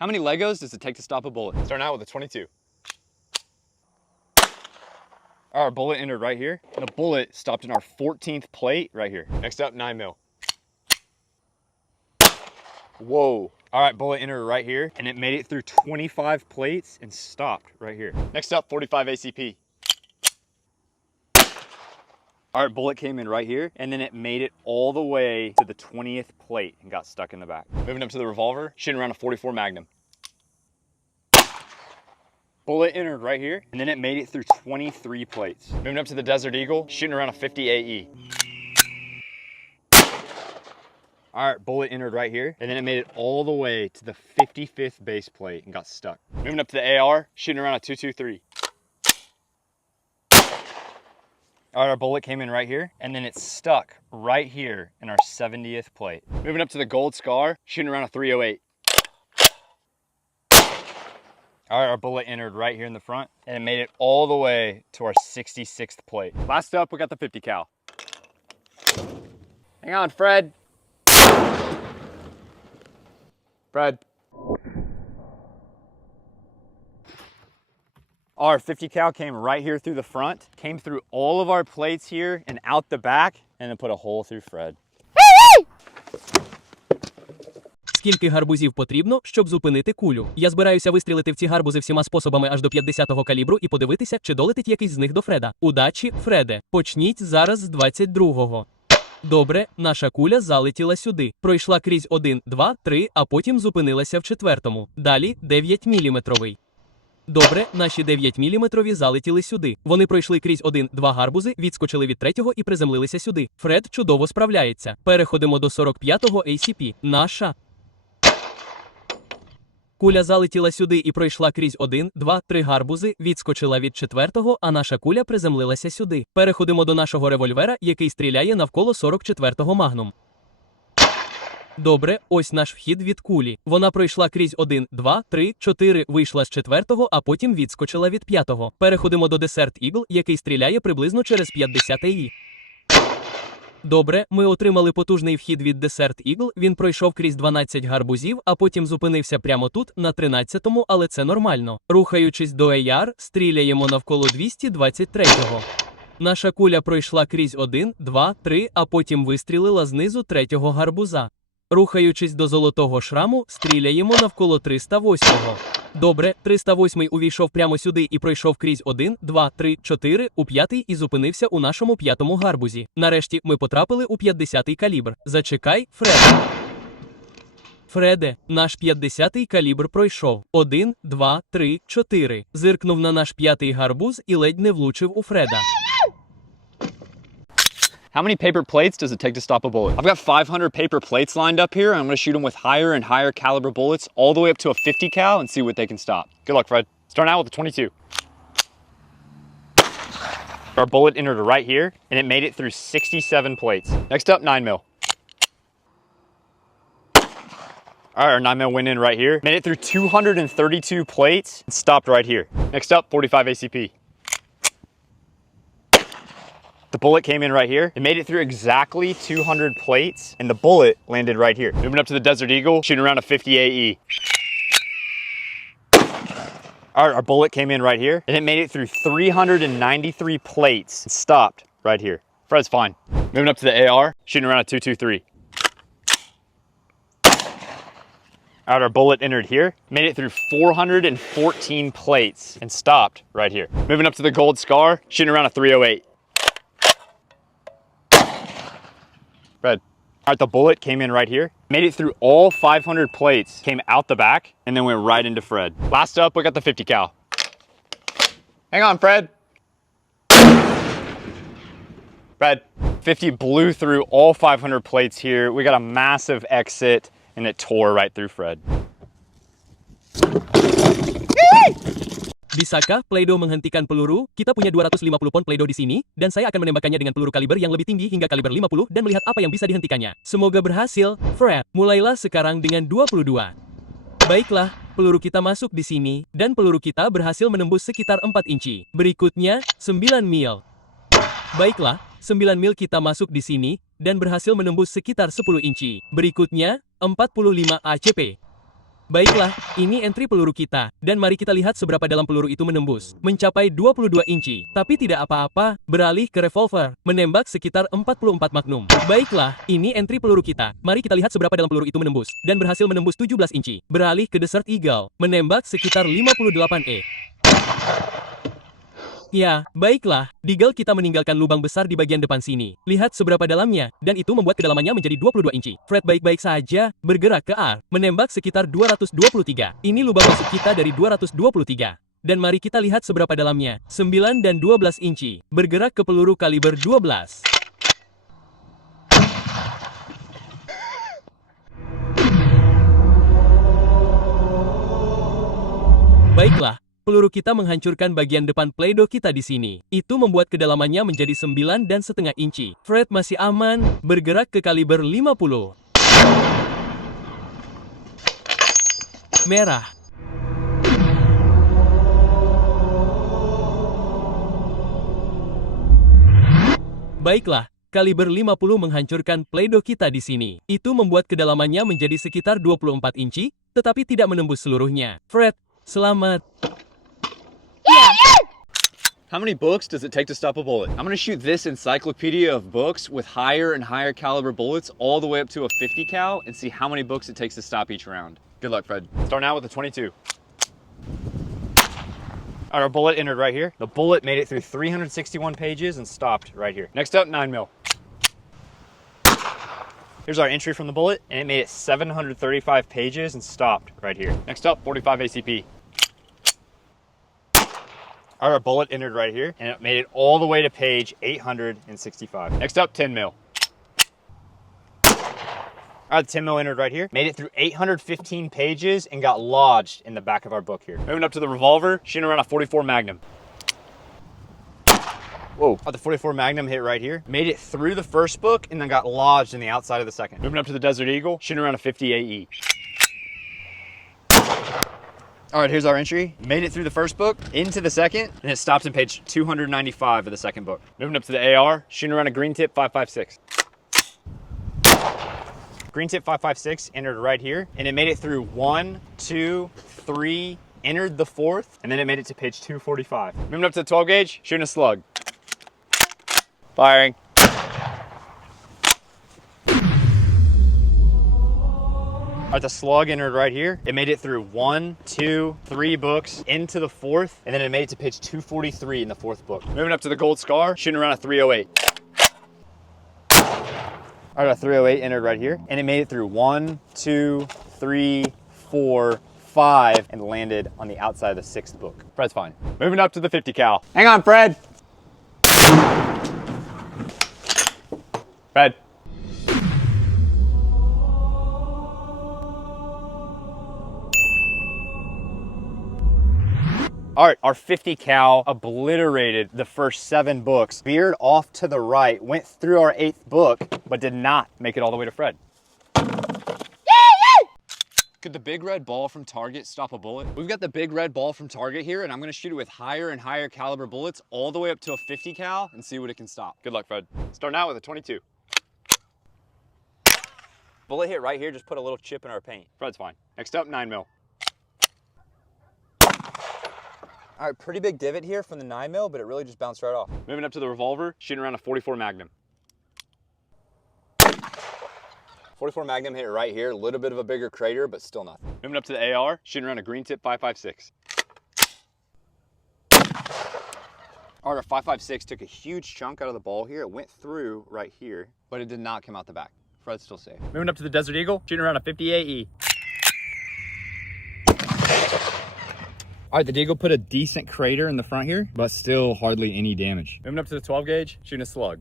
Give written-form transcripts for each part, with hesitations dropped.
How many Legos does it take to stop a bullet? Starting out with a 22. Our bullet entered right here, and a bullet stopped in our 14th plate right here. Next up, 9 mil. Whoa. All right, bullet entered right here, and it made it through 25 plates and stopped right here. Next up, 45 ACP. All right, bullet came in right here, and then it made it all the way to the 20th plate and got stuck in the back. Moving up to the revolver, shooting around a 44 Magnum. Bullet entered right here, and then it made it through 23 plates. Moving up to the Desert Eagle, shooting around a 50 AE. All right, bullet entered right here, and then it made it all the way to the 55th base plate and got stuck. Moving up to the AR, shooting around a 223. All right, our bullet came in right here, and then it stuck right here in our 70th plate. Moving up to the Gold Scar, shooting around a 308. All right, our bullet entered right here in the front, and it made it all the way to our 66th plate. Last up, we got the 50 cal. Hang on, Fred. Fred. Our 50 cal came right here through the front, came through all of our plates here and out the back, and then put a hole through Fred. Скільки гарбузів потрібно, щоб зупинити кулю? Я збираюся вистрілити в ці гарбузи всіма способами аж до 50-го калібру і подивитися, чи долетить якийсь з них до Фреда. Удачі, Фреде. Почніть зараз з 22-го. Добре, наша куля залетіла сюди. Пройшла крізь 1, 2, 3, а потім зупинилася в 4-му. Далі 9-мм. Добре, наші 9-мм залетіли сюди. Вони пройшли крізь 1, 2 гарбузи, відскочили від 3-го і приземлилися сюди. Фред чудово справляється. Переходимо до 45-го ACP. Наша куля залетіла сюди і пройшла крізь 1, 2, 3 гарбузи, відскочила від 4-го, а наша куля приземлилася сюди. Переходимо до нашого револьвера, який стріляє навколо 44-го Магнум. Добре, ось наш вхід від кулі. Вона пройшла крізь 1, 2, 3, 4, вийшла з 4-го, а потім відскочила від 5-го. Переходимо до Desert Eagle, який стріляє приблизно через 50 АІ. Добре, ми отримали потужний вхід від Desert Eagle, він пройшов крізь 12 гарбузів, а потім зупинився прямо тут, на 13-му, але це нормально. Рухаючись до AR, стріляємо навколо 223-го. Наша куля пройшла крізь 1, 2, 3, а потім вистрілила знизу 3-го гарбуза. Рухаючись до Золотого Шраму, стріляємо навколо 308-го. Добре, 308-й увійшов прямо сюди і пройшов крізь 1, 2, 3, 4, у 5-й і зупинився у нашому 5-му гарбузі. Нарешті ми потрапили у 50-й калібр. Зачекай, Фреде. Фреде, наш 50-й калібр пройшов. 1, 2, 3, 4. Зиркнув на наш 5-й гарбуз і ледь не влучив у Фреда. How many paper plates does it take to stop a bullet? I've got 500 paper plates lined up here, and I'm gonna shoot them with higher and higher caliber bullets all the way up to a 50 cal and see what they can stop. Good luck, Fred. Starting out with a 22. Our bullet entered right here, and it made it through 67 plates. Next up, 9 mil. All right, our 9 mil went in right here, made it through 232 plates, and stopped right here. Next up, 45 ACP. The bullet came in right here. It made it through exactly 200 plates, and the bullet landed right here. Moving up to the Desert Eagle, shooting around a 50 AE. All right, our bullet came in right here, and it made it through 393 plates and stopped right here. Fred's fine. Moving up to the AR, shooting around a 223. All right, our bullet entered here, made it through 414 plates and stopped right here. Moving up to the Gold Scar, shooting around a 308. Fred. All right, the bullet came in right here, made it through all 500 plates, came out the back, and then went right into Fred. Last up, we got the 50 cal. Hang on, Fred. Fred. 50 blew through all 500 plates here. We got a massive exit, and it tore right through Fred. Bisakah Play-Doh menghentikan peluru? Kita punya 250 pon Play-Doh di sini, dan saya akan menembakkannya dengan peluru kaliber yang lebih tinggi hingga kaliber 50 dan melihat apa yang bisa dihentikannya. Semoga berhasil, Fred. Mulailah sekarang dengan 22. Baiklah, peluru kita masuk di sini, dan peluru kita berhasil menembus sekitar 4 inci. Berikutnya, 9 mil. Baiklah, 9 mil kita masuk di sini, dan berhasil menembus sekitar 10 inci. Berikutnya, 45 ACP. Baiklah, ini entry peluru kita, dan mari kita lihat seberapa dalam peluru itu menembus. Mencapai 22 inci, tapi tidak apa-apa, beralih ke revolver, menembak sekitar 44 magnum. Baiklah, ini entry peluru kita, mari kita lihat seberapa dalam peluru itu menembus, dan berhasil menembus 17 inci. Beralih ke Desert Eagle, menembak sekitar 58 Ya, baiklah, Deagle kita meninggalkan lubang besar di bagian depan sini. Lihat seberapa dalamnya, dan itu membuat kedalamannya menjadi 22 inci. Fred baik-baik saja, bergerak ke R, menembak sekitar 223. Ini lubang masuk kita dari 223. Dan mari kita lihat seberapa dalamnya, 9 dan 12 inci, bergerak ke peluru kaliber 12. Baiklah. Peluru kita menghancurkan bagian depan Play-Doh kita di sini. Itu membuat kedalamannya menjadi 9,5 inci. Fred masih aman, bergerak ke kaliber 50. Merah. Baiklah, kaliber 50 menghancurkan Play-Doh kita di sini. Itu membuat kedalamannya menjadi sekitar 24 inci, tetapi tidak menembus seluruhnya. Fred, selamat. How many books does it take to stop a bullet? I'm gonna shoot this encyclopedia of books with higher and higher caliber bullets all the way up to a 50 cal and see how many books it takes to stop each round. Good luck, Fred. Starting out with a 22. All right, our bullet entered right here. The bullet made it through 361 pages and stopped right here. Next up, 9 mil. Here's our entry from the bullet, and it made it 735 pages and stopped right here. Next up, 45 ACP. All right, our bullet entered right here, and it made it all the way to page 865. Next up, 10 mil. All right, the 10 mil entered right here, made it through 815 pages and got lodged in the back of our book here. Moving up to the revolver, shooting around a 44 Magnum. Whoa. The 44 Magnum hit right here, made it through the first book and then got lodged in the outside of the second. Moving up to the Desert Eagle, shooting around a 50 AE. All right, here's our entry. Made it through the first book, into the second, and it stopped in page 295 of the second book. Moving up to the AR, shooting around a Green Tip 5.56. Green Tip 5.56 entered right here, and it made it through 1, 2, 3, entered the fourth, and then it made it to page 245. Moving up to the 12 gauge, shooting a slug. Firing. All right, the slug entered right here. It made it through 1, 2, 3 books into the fourth, and then it made it to page 243 in the fourth book. Moving up to the Gold Scar, shooting around a 308. All right, a 308 entered right here, and it made it through 1, 2, 3, 4, 5, and landed on the outside of the sixth book. Fred's fine. Moving up to the 50 cal. Hang on, Fred. Fred. All right, our 50 cal obliterated the first 7 books, veered off to the right, went through our 8th book, but did not make it all the way to Fred. Could the big red ball from Target stop a bullet? We've got the big red ball from Target here, and I'm gonna shoot it with higher and higher caliber bullets all the way up to a 50 cal and see what it can stop. Good luck, Fred. Starting out with a 22. Bullet hit right here, just put a little chip in our paint. Fred's fine. Next up, 9 mil. All right, pretty big divot here from the 9 mil, but it really just bounced right off. Moving up to the revolver, shooting around a 44 Magnum. 44 Magnum hit right here, a little bit of a bigger crater, but still nothing. Moving up to the AR, shooting around a Green Tip 5.56. All right, our 5.56 took a huge chunk out of the ball here. It went through right here, but it did not come out the back. Fred's still safe. Moving up to the Desert Eagle, shooting around a 50 AE. All right, the Deagle put a decent crater in the front here, but still hardly any damage. Moving up to the 12 gauge, shooting a slug.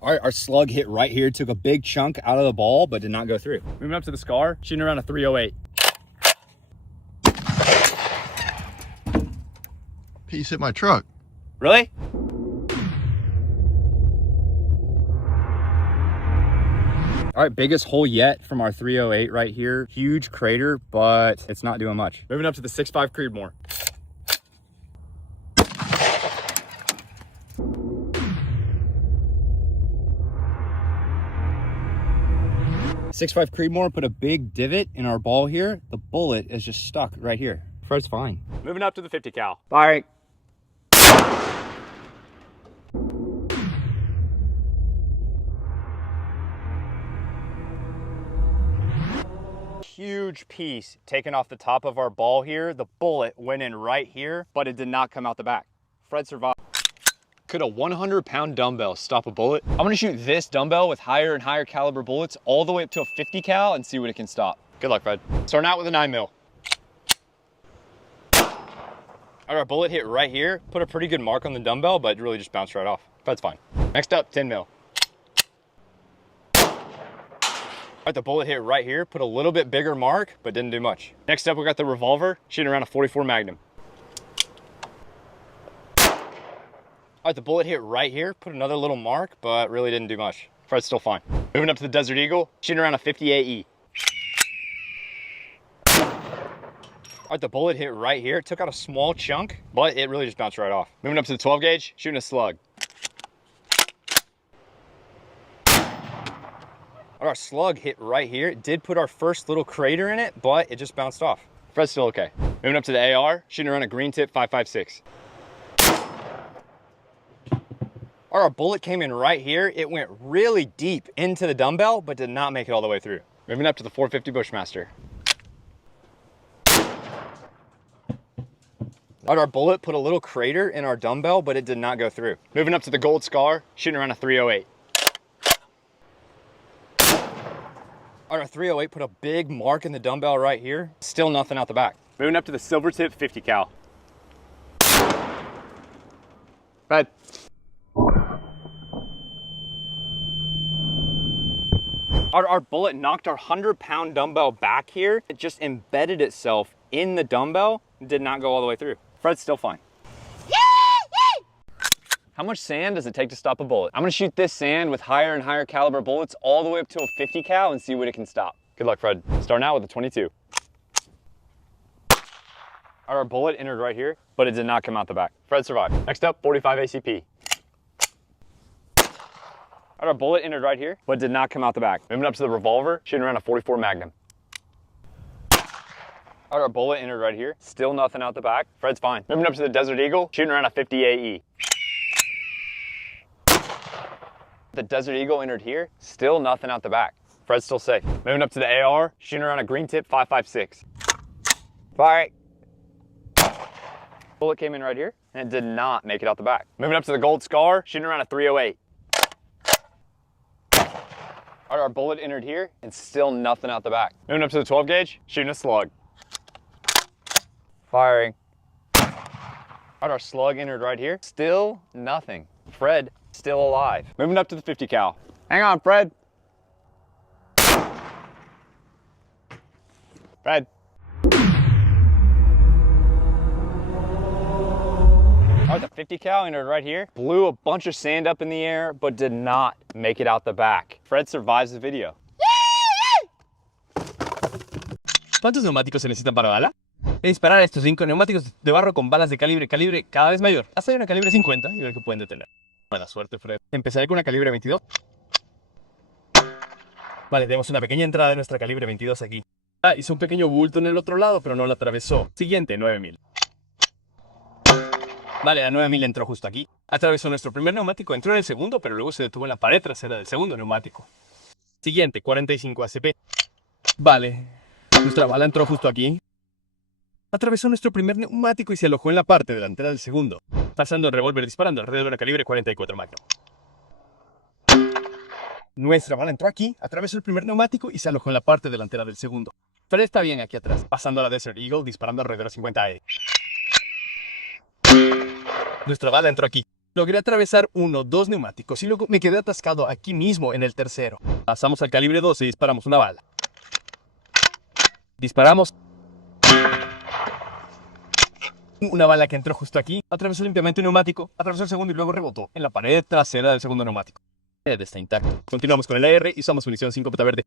All right, our slug hit right here, took a big chunk out of the ball, but did not go through. Moving up to the Scar, shooting around a 308. Piece hit my truck. Really? All right, biggest hole yet from our 308 right here. Huge crater, but it's not doing much. Moving up to the 6.5 Creedmoor. 6.5 Creedmoor put a big divot in our ball here. The bullet is just stuck right here. Fred's fine. Moving up to the 50 cal. Firing. Huge piece taken off the top of our ball here. The bullet went in right here, but it did not come out the back. Fred survived. Could a 100-pound dumbbell stop a bullet? I'm gonna shoot this dumbbell with higher and higher caliber bullets all the way up to a 50 cal and see what it can stop. Good luck, Fred. Starting out with a 9 mil. Our bullet hit right here, put a pretty good mark on the dumbbell, but really just bounced right off. Fred's fine. Next up, 10 mil. All right, the bullet hit right here, put a little bit bigger mark, but didn't do much. Next up, we got the revolver, shooting around a 44 Magnum. All right, the bullet hit right here, put another little mark, but really didn't do much. Fred's still fine. Moving up to the Desert Eagle, shooting around a 50 AE. All right, the bullet hit right here, it took out a small chunk, but it really just bounced right off. Moving up to the 12 gauge, shooting a slug. Our slug hit right here. It did put our first little crater in it, but it just bounced off. Fred's still okay. Moving up to the AR, shooting around a green tip 5.56. Our bullet came in right here. It went really deep into the dumbbell, but did not make it all the way through. Moving up to the 450 Bushmaster. Our bullet put a little crater in our dumbbell, but it did not go through. Moving up to the Gold Scar, shooting around a 308. Our 308 put a big mark in the dumbbell right here. Still nothing out the back. Moving up to the Silver Tip 50 cal. Fred. Our bullet knocked our 100-pound dumbbell back here. It just embedded itself in the dumbbell and did not go all the way through. Fred's still fine. How much sand does it take to stop a bullet? I'm gonna shoot this sand with higher and higher caliber bullets all the way up to a 50 cal and see what it can stop. Good luck, Fred. Starting out with a 22. Our bullet entered right here, but it did not come out the back. Fred survived. Next up, 45 ACP. Our bullet entered right here, but did not come out the back. Moving up to the revolver, shooting around a 44 Magnum. Our bullet entered right here, still nothing out the back. Fred's fine. Moving up to the Desert Eagle, shooting around a 50 AE. The Desert Eagle entered here, still nothing out the back. Fred's still safe. Moving up to the AR, shooting around a green tip 5.56. Fire. Bullet came in right here, and it did not make it out the back. Moving up to the Gold Scar, shooting around a 308. Our bullet entered here, and still nothing out the back. Moving up to the 12 gauge, shooting a slug. Firing. Our slug entered right here, still nothing. Fred still alive. Moving up to the 50 cal. Hang on, Fred. Fred. All right, the 50 cal entered right here. Blew a bunch of sand up in the air, but did not make it out the back. Fred survives the video. ¿Cuántos neumáticos se necesitan para bala? De disparar a estos 5 neumáticos de barro con balas de calibre cada vez mayor, hasta una calibre 50 y ver qué pueden detener. Buena suerte, Fred. Empezaré con una calibre 22. Vale, tenemos una pequeña entrada de nuestra calibre 22 aquí. Ah, hizo un pequeño bulto en el otro lado, pero no la atravesó. Siguiente, 9000. Vale, la 9000 entró justo aquí. Atravesó nuestro primer neumático, entró en el segundo, pero luego se detuvo en la pared trasera del segundo neumático. Siguiente, 45 ACP. Vale, nuestra bala entró justo aquí. Atravesó nuestro primer neumático y se alojó en la parte delantera del segundo, pasando el revólver disparando alrededor de una calibre 44 Magnum. Nuestra bala entró aquí, atravesó el primer neumático y se alojó en la parte delantera del segundo. Fred está bien aquí atrás, pasando a la Desert Eagle disparando alrededor de 50 AE. Nuestra bala entró aquí. Logré atravesar 2 neumáticos y luego me quedé atascado aquí mismo en el tercero. Pasamos al calibre 12 y disparamos una bala. Disparamos una bala que entró justo aquí, atravesó limpiamente un neumático, atravesó el segundo y luego rebotó en la pared trasera del segundo neumático. Está intacto. Continuamos con el AR y usamos munición 5 peta verde.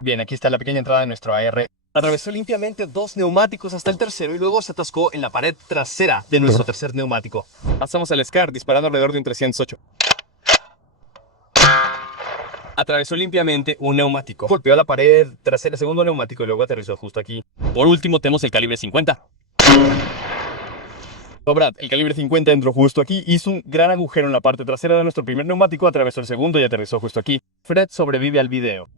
Bien, aquí está la pequeña entrada de nuestro AR. Atravesó limpiamente 2 neumáticos hasta el tercero y luego se atascó en la pared trasera de nuestro tercer neumático. Pasamos al SCAR disparando alrededor de un 308. Atravesó limpiamente un neumático. Golpeó la pared trasera del segundo neumático y luego aterrizó justo aquí. Por último, tenemos el calibre 50. Brad, el calibre 50 entró justo aquí, hizo un gran agujero en la parte trasera de nuestro primer neumático, atravesó el segundo y aterrizó justo aquí. Fred sobrevive al video.